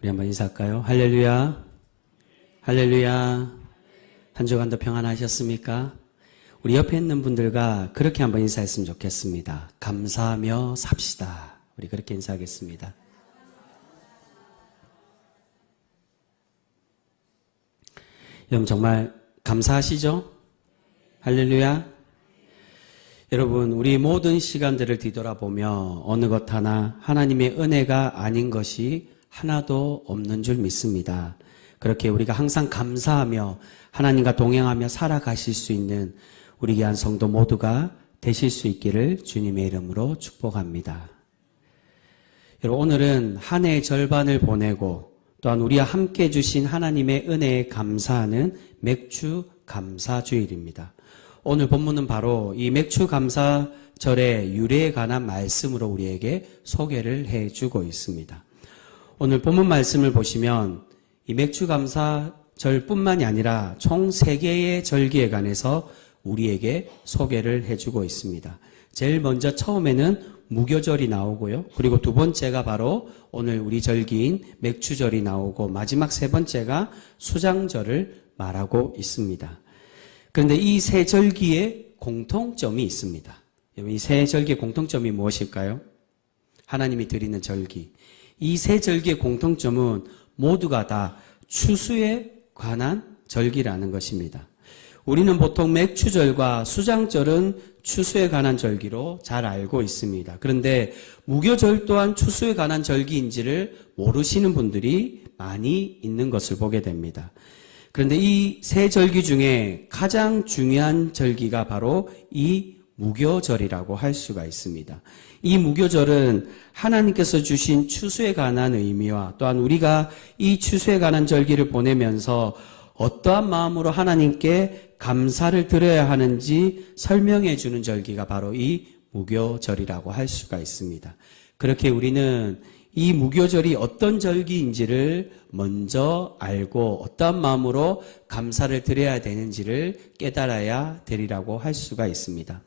우리 한번 인사할까요? 할렐루야. 할렐루야. 한 주간도 평안하셨습니까? 우리 옆에 있는 분들과 그렇게 한번 인사했으면 좋겠습니다. 감사하며 삽시다. 우리 그렇게 인사하겠습니다. 여러분 정말 감사하시죠? 할렐루야. 여러분 우리 모든 시간들을 뒤돌아보며 어느 것 하나 하나님의 은혜가 아닌 것이 하나도 없는 줄 믿습니다. 그렇게 우리가 항상 감사하며 하나님과 동행하며 살아가실 수 있는 우리 귀한 성도 모두가 되실 수 있기를 주님의 이름으로 축복합니다. 여러분 오늘은 한 해의 절반을 보내고 또한 우리와 함께 주신 하나님의 은혜에 감사하는 맥주 감사주일입니다. 오늘 본문은 바로 이 맥주 감사절의 유래에 관한 말씀으로 우리에게 소개를 해주고 있습니다. 오늘 본문 말씀을 보시면 이 맥주 감사절뿐만이 아니라 총 3개의 절기에 관해서 우리에게 소개를 해주고 있습니다. 제일 먼저 처음에는 무교절이 나오고요. 그리고 두 번째가 바로 오늘 우리 절기인 맥주절이 나오고 마지막 세 번째가 수장절을 말하고 있습니다. 그런데 이 세 절기에 공통점이 있습니다. 이 세 절기의 공통점이 무엇일까요? 하나님이 드리는 절기. 이 세 절기의 공통점은 모두가 다 추수에 관한 절기라는 것입니다. 우리는 보통 맥추절과 수장절은 추수에 관한 절기로 잘 알고 있습니다. 그런데 무교절 또한 추수에 관한 절기인지를 모르시는 분들이 많이 있는 것을 보게 됩니다. 그런데 이 세 절기 중에 가장 중요한 절기가 바로 이 무교절이라고 할 수가 있습니다. 이 무교절은 하나님께서 주신 추수에 관한 의미와 또한 우리가 이 추수에 관한 절기를 보내면서 어떠한 마음으로 하나님께 감사를 드려야 하는지 설명해 주는 절기가 바로 이 무교절이라고 할 수가 있습니다. 그렇게 우리는 이 무교절이 어떤 절기인지를 먼저 알고 어떠한 마음으로 감사를 드려야 되는지를 깨달아야 되리라고 할 수가 있습니다.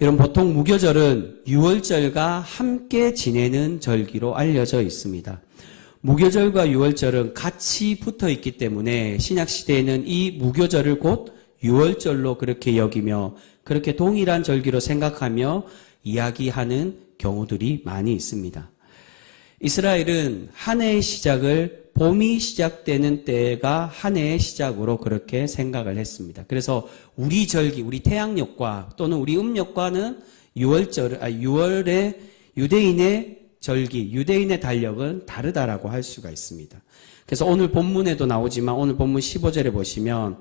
여러분 보통 무교절은 유월절과 함께 지내는 절기로 알려져 있습니다. 무교절과 유월절은 같이 붙어 있기 때문에 신약시대에는 이 무교절을 곧 유월절로 그렇게 여기며 그렇게 동일한 절기로 생각하며 이야기하는 경우들이 많이 있습니다. 이스라엘은 한 해의 시작을 봄이 시작되는 때가 한 해의 시작으로 그렇게 생각을 했습니다. 그래서 우리 절기, 우리 태양력과 또는 우리 음력과는 6월의 유대인의 절기, 유대인의 달력은 다르다라고 할 수가 있습니다. 그래서 오늘 본문에도 나오지만 오늘 본문 15절에 보시면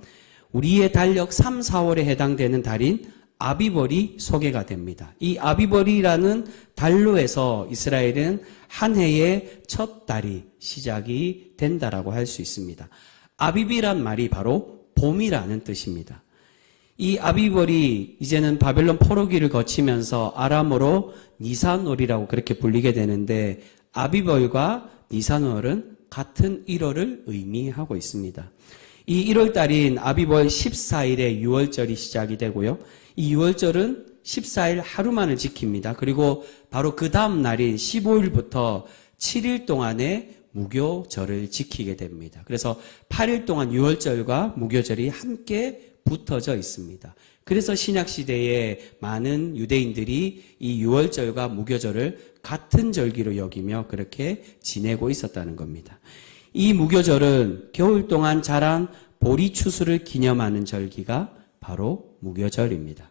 우리의 달력 3, 4월에 해당되는 달인 아비벌이 소개가 됩니다. 이 아비벌이라는 달로에서 이스라엘은 한 해의 첫 달이 시작이 된다라고 할 수 있습니다. 아비비란 말이 바로 봄이라는 뜻입니다. 이 아비벌이 이제는 바벨론 포로기를 거치면서 아람어로 니산월이라고 그렇게 불리게 되는데 아비벌과 니산월은 같은 1월을 의미하고 있습니다. 이 1월 달인 아비벌 14일에 6월절이 시작이 되고요. 이 6월절은 14일 하루만을 지킵니다. 그리고 바로 그 다음 날인 15일부터 7일 동안의 무교절을 지키게 됩니다. 그래서 8일 동안 6월절과 무교절이 함께 붙어져 있습니다. 그래서 신약시대에 많은 유대인들이 이 6월절과 무교절을 같은 절기로 여기며 그렇게 지내고 있었다는 겁니다. 이 무교절은 겨울 동안 자란 보리 추수를 기념하는 절기가 바로 무교절입니다.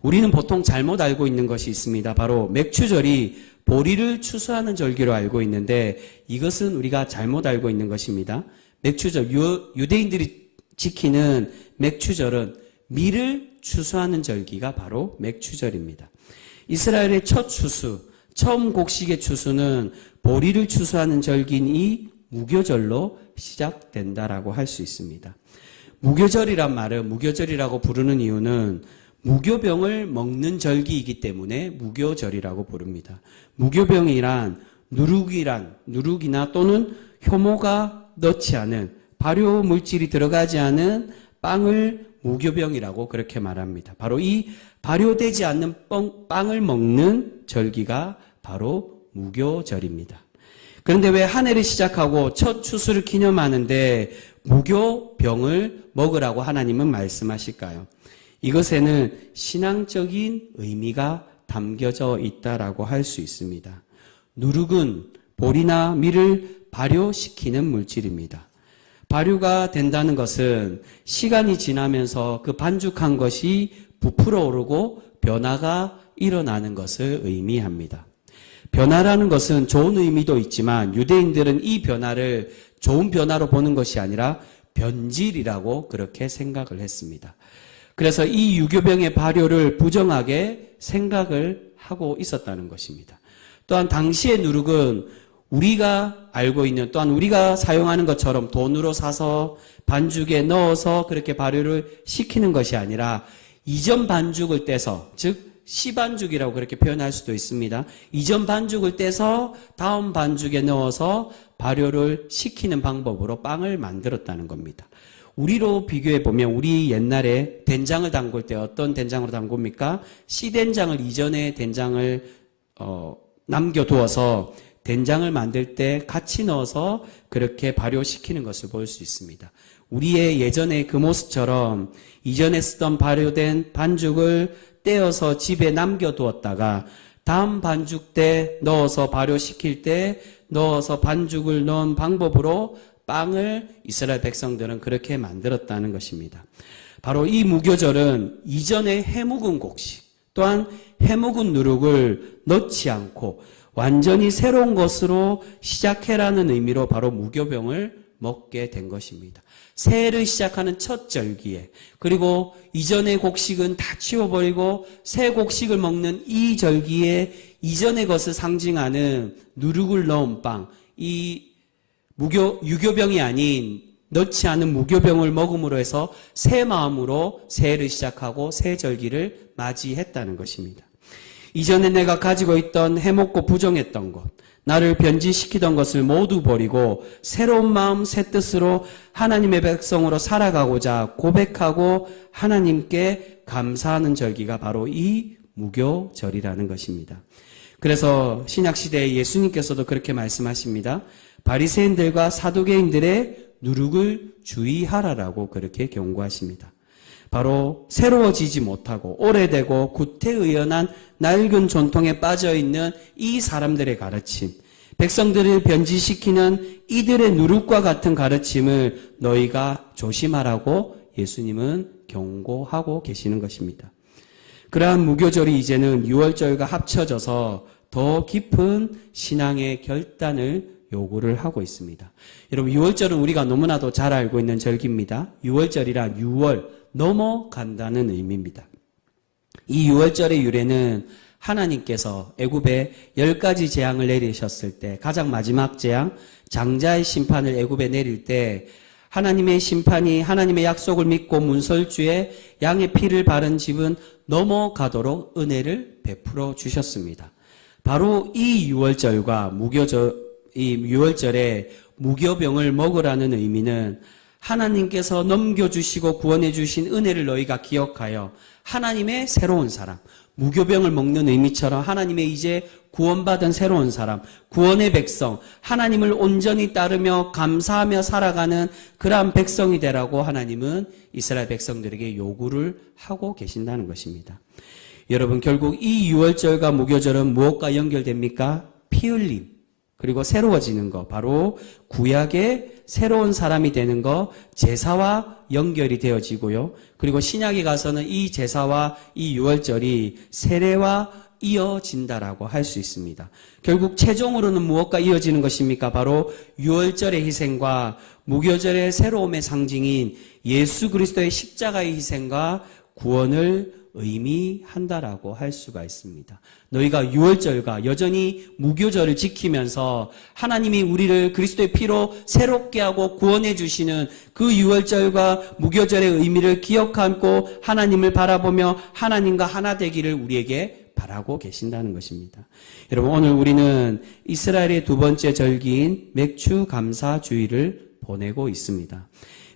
우리는 보통 잘못 알고 있는 것이 있습니다. 바로 맥추절이 보리를 추수하는 절기로 알고 있는데 이것은 우리가 잘못 알고 있는 것입니다. 맥추절, 유대인들이 지키는 맥추절은 밀을 추수하는 절기가 바로 맥추절입니다. 이스라엘의 첫 추수, 처음 곡식의 추수는 보리를 추수하는 절기인 이 무교절로 시작된다라고 할 수 있습니다. 무교절이란 말을 무교절이라고 부르는 이유는 무교병을 먹는 절기이기 때문에 무교절이라고 부릅니다. 무교병이란 누룩이나 또는 효모가 넣지 않은 발효 물질이 들어가지 않은 빵을 무교병이라고 그렇게 말합니다. 바로 이 발효되지 않는 빵을 먹는 절기가 바로 무교절입니다. 그런데 왜 한 해를 시작하고 첫 추수를 기념하는데 무교병을 먹으라고 하나님은 말씀하실까요? 이것에는 신앙적인 의미가 담겨져 있다라고 할 수 있습니다. 누룩은 볼이나 밀을 발효시키는 물질입니다. 발효가 된다는 것은 시간이 지나면서 그 반죽한 것이 부풀어 오르고 변화가 일어나는 것을 의미합니다. 변화라는 것은 좋은 의미도 있지만 유대인들은 이 변화를 좋은 변화로 보는 것이 아니라 변질이라고 그렇게 생각을 했습니다. 그래서 이 유교병의 발효를 부정하게 생각을 하고 있었다는 것입니다. 또한 당시의 누룩은 우리가 알고 있는, 또한 우리가 사용하는 것처럼 돈으로 사서 반죽에 넣어서 그렇게 발효를 시키는 것이 아니라 이전 반죽을 떼서, 즉 시반죽이라고 그렇게 표현할 수도 있습니다. 이전 반죽을 떼서 다음 반죽에 넣어서 발효를 시키는 방법으로 빵을 만들었다는 겁니다. 우리로 비교해 보면 우리 옛날에 된장을 담글 때 어떤 된장으로 담굽니까? 씨된장을 이전에 된장을 남겨두어서 된장을 만들 때 같이 넣어서 그렇게 발효시키는 것을 볼 수 있습니다. 우리의 예전의 그 모습처럼 이전에 쓰던 발효된 반죽을 떼어서 집에 남겨두었다가 다음 반죽 때 넣어서 발효시킬 때 넣어서 반죽을 넣은 방법으로 빵을 이스라엘 백성들은 그렇게 만들었다는 것입니다. 바로 이 무교절은 이전에 해묵은 곡식 또한 해묵은 누룩을 넣지 않고 완전히 새로운 것으로 시작해라는 의미로 바로 무교병을 먹게 된 것입니다. 새해를 시작하는 첫 절기에, 그리고 이전의 곡식은 다 치워버리고 새 곡식을 먹는 이 절기에 이전의 것을 상징하는 누룩을 넣은 빵, 이 유교병이 아닌 넣지 않은 무교병을 먹음으로 해서 새 마음으로 새해를 시작하고 새 절기를 맞이했다는 것입니다. 이전에 내가 가지고 있던 해먹고 부정했던 것, 나를 변질시키던 것을 모두 버리고 새로운 마음 새 뜻으로 하나님의 백성으로 살아가고자 고백하고 하나님께 감사하는 절기가 바로 이 무교절이라는 것입니다. 그래서 신약시대에 예수님께서도 그렇게 말씀하십니다. 바리새인들과 사두개인들의 누룩을 주의하라라고 그렇게 경고하십니다. 바로 새로워지지 못하고 오래되고 구태의연한 낡은 전통에 빠져있는 이 사람들의 가르침, 백성들을 변질시키는 이들의 누룩과 같은 가르침을 너희가 조심하라고 예수님은 경고하고 계시는 것입니다. 그러한 무교절이 이제는 유월절과 합쳐져서 더 깊은 신앙의 결단을 요구를 하고 있습니다. 여러분, 유월절은 우리가 너무나도 잘 알고 있는 절기입니다. 유월절이란 유월, 넘어간다는 의미입니다. 이 유월절의 유래는 하나님께서 애굽에 10가지 재앙을 내리셨을 때 가장 마지막 재앙, 장자의 심판을 애굽에 내릴 때 하나님의 심판이 하나님의 약속을 믿고 문설주에 양의 피를 바른 집은 넘어가도록 은혜를 베풀어 주셨습니다. 바로 이 유월절과 이 유월절에 무교병을 먹으라는 의미는 하나님께서 넘겨주시고 구원해주신 은혜를 너희가 기억하여 하나님의 새로운 사람, 무교병을 먹는 의미처럼 하나님의 이제 구원받은 새로운 사람, 구원의 백성, 하나님을 온전히 따르며 감사하며 살아가는 그러한 백성이 되라고 하나님은 이스라엘 백성들에게 요구를 하고 계신다는 것입니다. 여러분, 결국 이 유월절과 무교절은 무엇과 연결됩니까? 피 흘림, 그리고 새로워지는 것, 바로 구약의 새로운 사람이 되는 것, 제사와 연결이 되어지고요. 그리고 신약에 가서는 이 제사와 이 유월절이 세례와 이어진다라고 할 수 있습니다. 결국 최종으로는 무엇과 이어지는 것입니까? 바로 유월절의 희생과 무교절의 새로움의 상징인 예수 그리스도의 십자가의 희생과 구원을 의미한다라고 할 수가 있습니다. 너희가 유월절과 여전히 무교절을 지키면서 하나님이 우리를 그리스도의 피로 새롭게 하고 구원해 주시는 그 유월절과 무교절의 의미를 기억하고 하나님을 바라보며 하나님과 하나 되기를 우리에게 바라고 계신다는 것입니다. 여러분, 오늘 우리는 이스라엘의 두 번째 절기인 맥추감사주일을 보내고 있습니다.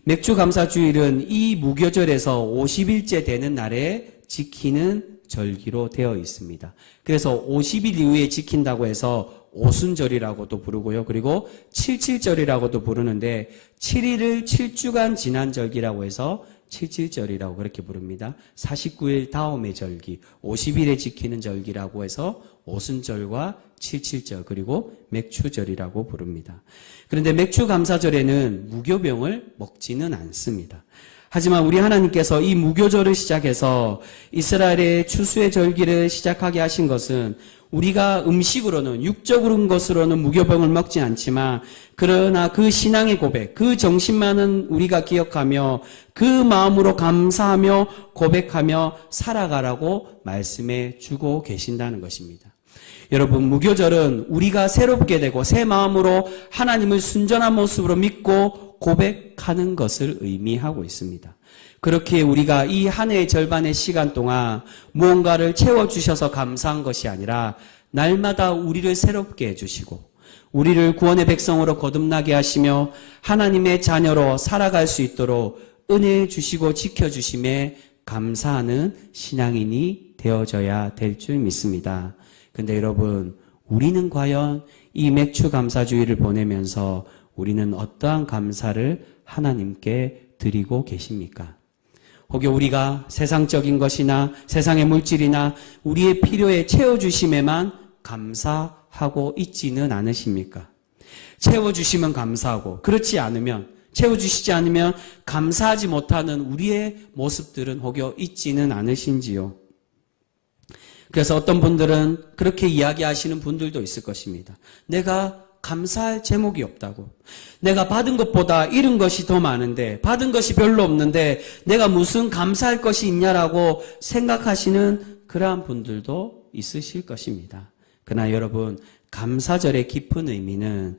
맥추감사주일은 이 무교절에서 50일째 되는 날에 지키는 절기로 되어 있습니다. 그래서 50일 이후에 지킨다고 해서 오순절이라고도 부르고요. 그리고 칠칠절이라고도 부르는데 7일을 7주간 지난 절기라고 해서 칠칠절이라고 그렇게 부릅니다. 49일 다음의 절기, 50일에 지키는 절기라고 해서 오순절과 칠칠절 그리고 맥추절이라고 부릅니다. 그런데 맥추감사절에는 무교병을 먹지는 않습니다. 하지만 우리 하나님께서 이 무교절을 시작해서 이스라엘의 추수의 절기를 시작하게 하신 것은 우리가 음식으로는 육적인 것으로는 무교병을 먹지 않지만 그러나 그 신앙의 고백, 그 정신만은 우리가 기억하며 그 마음으로 감사하며 고백하며 살아가라고 말씀해 주고 계신다는 것입니다. 여러분, 무교절은 우리가 새롭게 되고 새 마음으로 하나님을 순전한 모습으로 믿고 고백하는 것을 의미하고 있습니다. 그렇게 우리가 이 한 해의 절반의 시간 동안 무언가를 채워주셔서 감사한 것이 아니라 날마다 우리를 새롭게 해주시고 우리를 구원의 백성으로 거듭나게 하시며 하나님의 자녀로 살아갈 수 있도록 은혜 주시고 지켜주심에 감사하는 신앙인이 되어져야 될 줄 믿습니다. 근데 여러분, 우리는 과연 이 맥추 감사주의를 보내면서 우리는 어떠한 감사를 하나님께 드리고 계십니까? 혹여 우리가 세상적인 것이나 세상의 물질이나 우리의 필요에 채워주심에만 감사하고 있지는 않으십니까? 채워주시면 감사하고 그렇지 않으면 채워주시지 않으면 감사하지 못하는 우리의 모습들은 혹여 있지는 않으신지요? 그래서 어떤 분들은 그렇게 이야기하시는 분들도 있을 것입니다. 내가 감사할 제목이 없다고. 내가 받은 것보다 잃은 것이 더 많은데 받은 것이 별로 없는데 내가 무슨 감사할 것이 있냐라고 생각하시는 그러한 분들도 있으실 것입니다. 그러나 여러분, 감사절의 깊은 의미는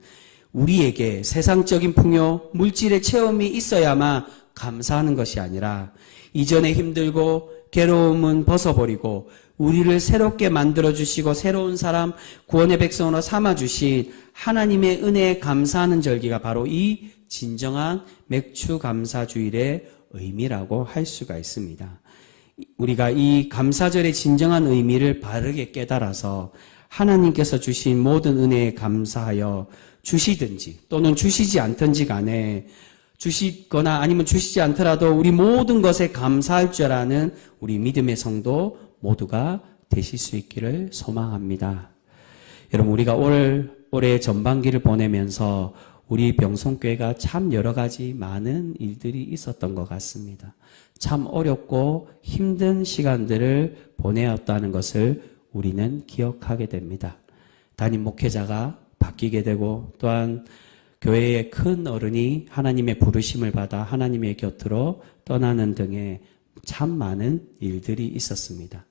우리에게 세상적인 풍요, 물질의 체험이 있어야만 감사하는 것이 아니라 이전에 힘들고 괴로움은 벗어버리고 우리를 새롭게 만들어주시고 새로운 사람, 구원의 백성으로 삼아주신 하나님의 은혜에 감사하는 절기가 바로 이 진정한 맥추 감사주일의 의미라고 할 수가 있습니다. 우리가 이 감사절의 진정한 의미를 바르게 깨달아서 하나님께서 주신 모든 은혜에 감사하여 주시든지 또는 주시지 않든지 간에 주시거나 아니면 주시지 않더라도 우리 모든 것에 감사할 줄 아는 우리 믿음의 성도 모두가 되실 수 있기를 소망합니다. 여러분, 우리가 올해 전반기를 보내면서 우리 병성교회가 참 여러 가지 많은 일들이 있었던 것 같습니다. 참 어렵고 힘든 시간들을 보내었다는 것을 우리는 기억하게 됩니다. 담임 목회자가 바뀌게 되고 또한 교회의 큰 어른이 하나님의 부르심을 받아 하나님의 곁으로 떠나는 등의 참 많은 일들이 있었습니다.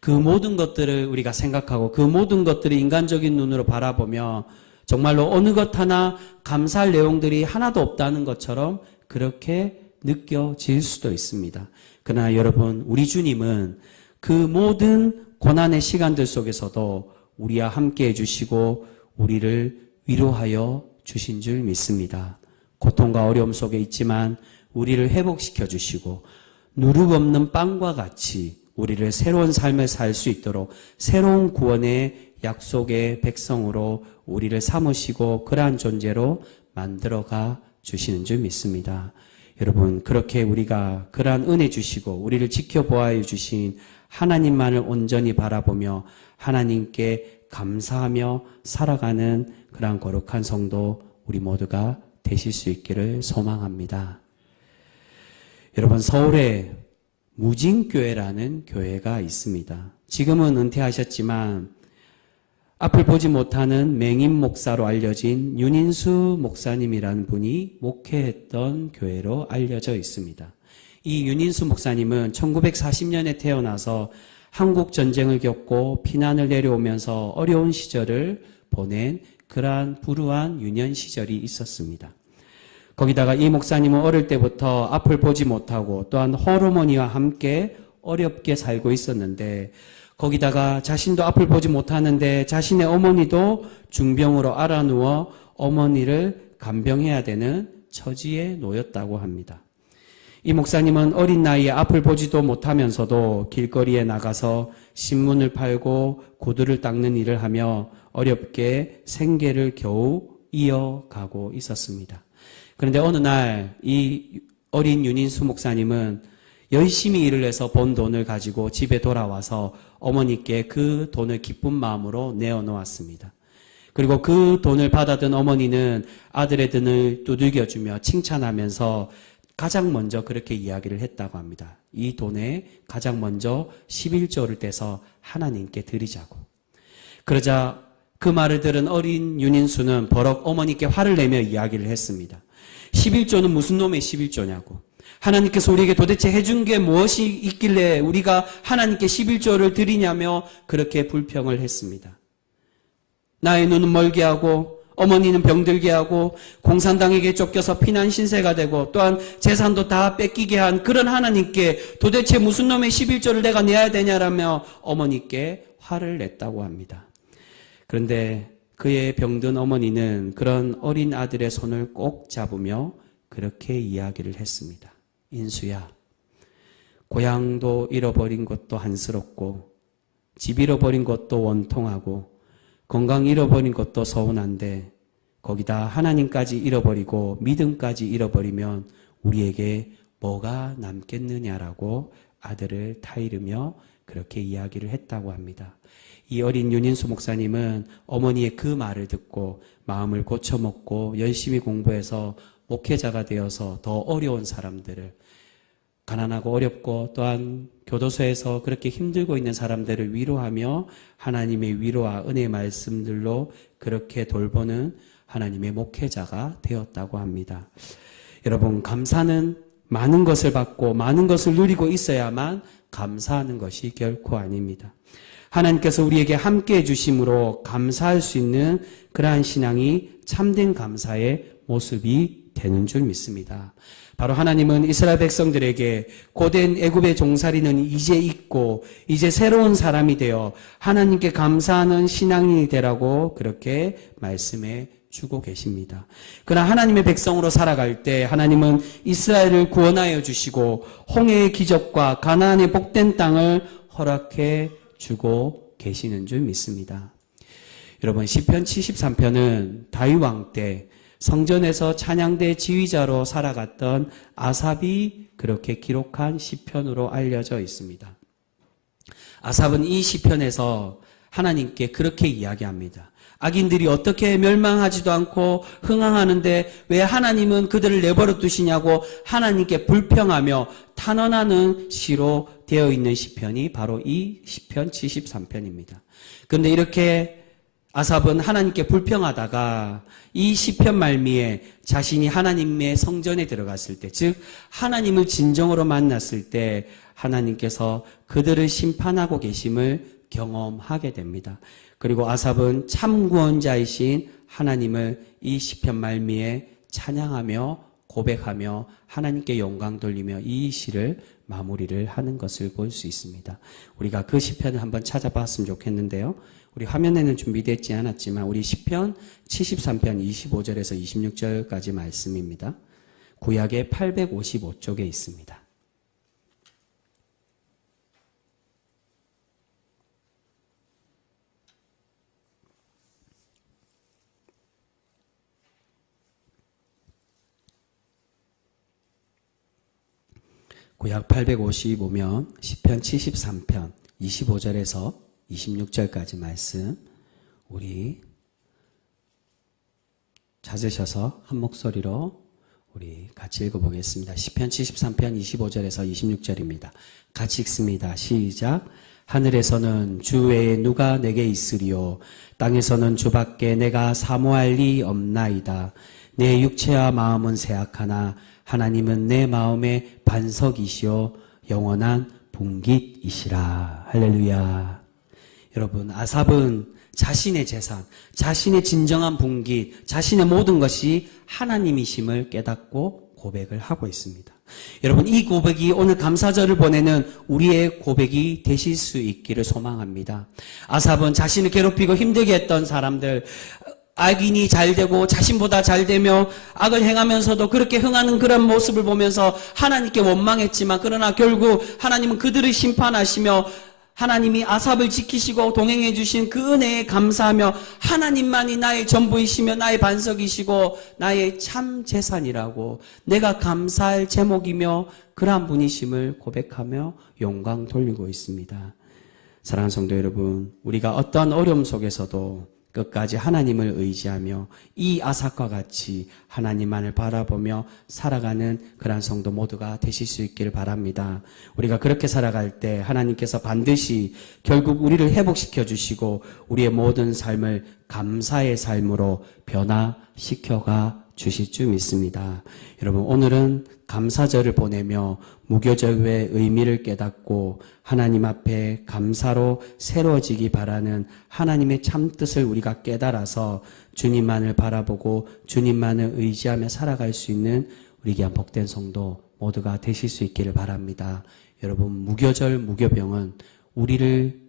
그 모든 것들을 우리가 생각하고 그 모든 것들을 인간적인 눈으로 바라보며 정말로 어느 것 하나 감사할 내용들이 하나도 없다는 것처럼 그렇게 느껴질 수도 있습니다. 그러나 여러분, 우리 주님은 그 모든 고난의 시간들 속에서도 우리와 함께 해주시고 우리를 위로하여 주신 줄 믿습니다. 고통과 어려움 속에 있지만 우리를 회복시켜 주시고 누룩 없는 빵과 같이 우리를 새로운 삶을 살 수 있도록 새로운 구원의 약속의 백성으로 우리를 삼으시고 그러한 존재로 만들어가 주시는 줄 믿습니다. 여러분, 그렇게 우리가 그러한 은혜 주시고 우리를 지켜보아 주신 하나님만을 온전히 바라보며 하나님께 감사하며 살아가는 그러한 거룩한 성도 우리 모두가 되실 수 있기를 소망합니다. 여러분, 서울에 무징교회라는 교회가 있습니다. 지금은 은퇴하셨지만 앞을 보지 못하는 맹인 목사로 알려진 윤인수 목사님이라는 분이 목회했던 교회로 알려져 있습니다. 이 윤인수 목사님은 1940년에 태어나서 한국 전쟁을 겪고 피난을 내려오면서 어려운 시절을 보낸 그러한 불우한 유년 시절이 있었습니다. 거기다가 이 목사님은 어릴 때부터 앞을 보지 못하고 또한 호르몬이와 함께 어렵게 살고 있었는데 거기다가 자신도 앞을 보지 못하는데 자신의 어머니도 중병으로 알아누워 어머니를 간병해야 되는 처지에 놓였다고 합니다. 이 목사님은 어린 나이에 앞을 보지도 못하면서도 길거리에 나가서 신문을 팔고 구두를 닦는 일을 하며 어렵게 생계를 겨우 이어가고 있었습니다. 그런데 어느 날 이 어린 윤인수 목사님은 열심히 일을 해서 번 돈을 가지고 집에 돌아와서 어머니께 그 돈을 기쁜 마음으로 내어놓았습니다. 그리고 그 돈을 받아든 어머니는 아들의 등을 두들겨주며 칭찬하면서 가장 먼저 그렇게 이야기를 했다고 합니다. 이 돈에 가장 먼저 11조를 떼서 하나님께 드리자고. 그러자 그 말을 들은 어린 윤인수는 버럭 어머니께 화를 내며 이야기를 했습니다. 11조는 무슨 놈의 11조냐고. 하나님께서 우리에게 도대체 해준 게 무엇이 있길래 우리가 하나님께 11조를 드리냐며 그렇게 불평을 했습니다. 나의 눈은 멀게 하고 어머니는 병들게 하고 공산당에게 쫓겨서 피난 신세가 되고 또한 재산도 다 뺏기게 한 그런 하나님께 도대체 무슨 놈의 11조를 내가 내야 되냐라며 어머니께 화를 냈다고 합니다. 그런데 그의 병든 어머니는 그런 어린 아들의 손을 꼭 잡으며 그렇게 이야기를 했습니다. 인수야, 고향도 잃어버린 것도 한스럽고 집 잃어버린 것도 원통하고 건강 잃어버린 것도 서운한데 거기다 하나님까지 잃어버리고 믿음까지 잃어버리면 우리에게 뭐가 남겠느냐라고 아들을 타이르며 그렇게 이야기를 했다고 합니다. 이 어린 윤인수 목사님은 어머니의 그 말을 듣고 마음을 고쳐먹고 열심히 공부해서 목회자가 되어서 더 어려운 사람들을, 가난하고 어렵고 또한 교도소에서 그렇게 힘들고 있는 사람들을 위로하며 하나님의 위로와 은혜의 말씀들로 그렇게 돌보는 하나님의 목회자가 되었다고 합니다. 여러분, 감사는 많은 것을 받고 많은 것을 누리고 있어야만 감사하는 것이 결코 아닙니다. 하나님께서 우리에게 함께 해주심으로 감사할 수 있는 그러한 신앙이 참된 감사의 모습이 되는 줄 믿습니다. 바로 하나님은 이스라엘 백성들에게 고된 애굽의 종살이는 이제 잊고 이제 새로운 사람이 되어 하나님께 감사하는 신앙이 되라고 그렇게 말씀해 주고 계십니다. 그러나 하나님의 백성으로 살아갈 때 하나님은 이스라엘을 구원하여 주시고 홍해의 기적과 가나안의 복된 땅을 허락해 주고 계시는 줄 믿습니다. 여러분, 시편 73편은 다윗 왕 때 성전에서 찬양대 지휘자로 살아갔던 아삽이 그렇게 기록한 시편으로 알려져 있습니다. 아삽은 이 시편에서 하나님께 그렇게 이야기합니다. 악인들이 어떻게 멸망하지도 않고 흥황하는데 왜 하나님은 그들을 내버려 두시냐고 하나님께 불평하며 탄원하는 시로 되어 있는 시편이 바로 이 시편 73편입니다. 그런데 이렇게 아삽은 하나님께 불평하다가 이 시편 말미에 자신이 하나님의 성전에 들어갔을 때, 즉 하나님을 진정으로 만났을 때 하나님께서 그들을 심판하고 계심을 경험하게 됩니다. 그리고 아삽은 참 구원자이신 하나님을 이 시편 말미에 찬양하며 고백하며 하나님께 영광 돌리며 이 시를 마무리를 하는 것을 볼 수 있습니다. 우리가 그 시편을 한번 찾아봤으면 좋겠는데요. 우리 화면에는 준비되지 않았지만 우리 시편 73편 25절에서 26절까지 말씀입니다. 구약의 855쪽에 있습니다. 구약 855면 시편 73편 25절에서 26절까지 말씀 우리 찾으셔서 한 목소리로 우리 같이 읽어보겠습니다. 시편 73편 25절에서 26절입니다. 같이 읽습니다. 시작. 하늘에서는 주 외에 누가 내게 있으리요 땅에서는 주밖에 내가 사모할 리 없나이다. 내 육체와 마음은 세악하나 하나님은 내 마음의 반석이시요 영원한 분깃이시라. 할렐루야. 여러분, 아삽은 자신의 재산, 자신의 진정한 분깃, 자신의 모든 것이 하나님이심을 깨닫고 고백을 하고 있습니다. 여러분, 이 고백이 오늘 감사절을 보내는 우리의 고백이 되실 수 있기를 소망합니다. 아삽은 자신을 괴롭히고 힘들게 했던 사람들, 악인이 잘되고 자신보다 잘되며 악을 행하면서도 그렇게 흥하는 그런 모습을 보면서 하나님께 원망했지만 그러나 결국 하나님은 그들을 심판하시며 하나님이 아삽을 지키시고 동행해 주신 그 은혜에 감사하며 하나님만이 나의 전부이시며 나의 반석이시고 나의 참 재산이라고 내가 감사할 제목이며 그러한 분이심을 고백하며 영광 돌리고 있습니다. 사랑하는 성도 여러분, 우리가 어떠한 어려움 속에서도 끝까지 하나님을 의지하며 이 아삭과 같이 하나님만을 바라보며 살아가는 그러한 성도 모두가 되실 수 있기를 바랍니다. 우리가 그렇게 살아갈 때 하나님께서 반드시 결국 우리를 회복시켜 주시고 우리의 모든 삶을 감사의 삶으로 변화시켜가 주실 줄 믿습니다. 여러분, 오늘은 감사절을 보내며 무교절의 의미를 깨닫고 하나님 앞에 감사로 새로워지기 바라는 하나님의 참뜻을 우리가 깨달아서 주님만을 바라보고 주님만을 의지하며 살아갈 수 있는 우리 귀한 복된 성도 모두가 되실 수 있기를 바랍니다. 여러분, 무교절 무교병은 우리를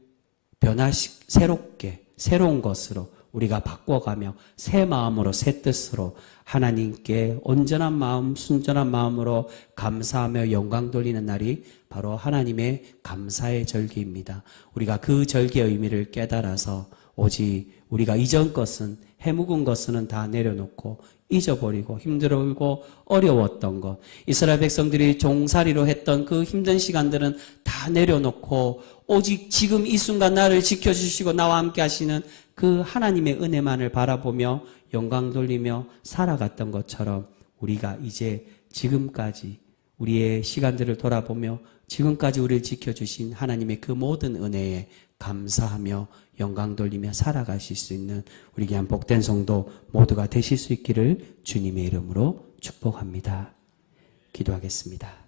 새롭게 새로운 것으로 우리가 바꿔가며 새 마음으로 새 뜻으로 하나님께 온전한 마음, 순전한 마음으로 감사하며 영광 돌리는 날이 바로 하나님의 감사의 절기입니다. 우리가 그 절기의 의미를 깨달아서 오직 우리가 이전 것은 해묵은 것은 다 내려놓고 잊어버리고 힘들고 어려웠던 것, 이스라엘 백성들이 종살이로 했던 그 힘든 시간들은 다 내려놓고 오직 지금 이 순간 나를 지켜주시고 나와 함께 하시는 그 하나님의 은혜만을 바라보며 영광 돌리며 살아갔던 것처럼 우리가 이제 지금까지 우리의 시간들을 돌아보며 지금까지 우리를 지켜주신 하나님의 그 모든 은혜에 감사하며 영광 돌리며 살아가실 수 있는 우리 귀한 복된 성도 모두가 되실 수 있기를 주님의 이름으로 축복합니다. 기도하겠습니다.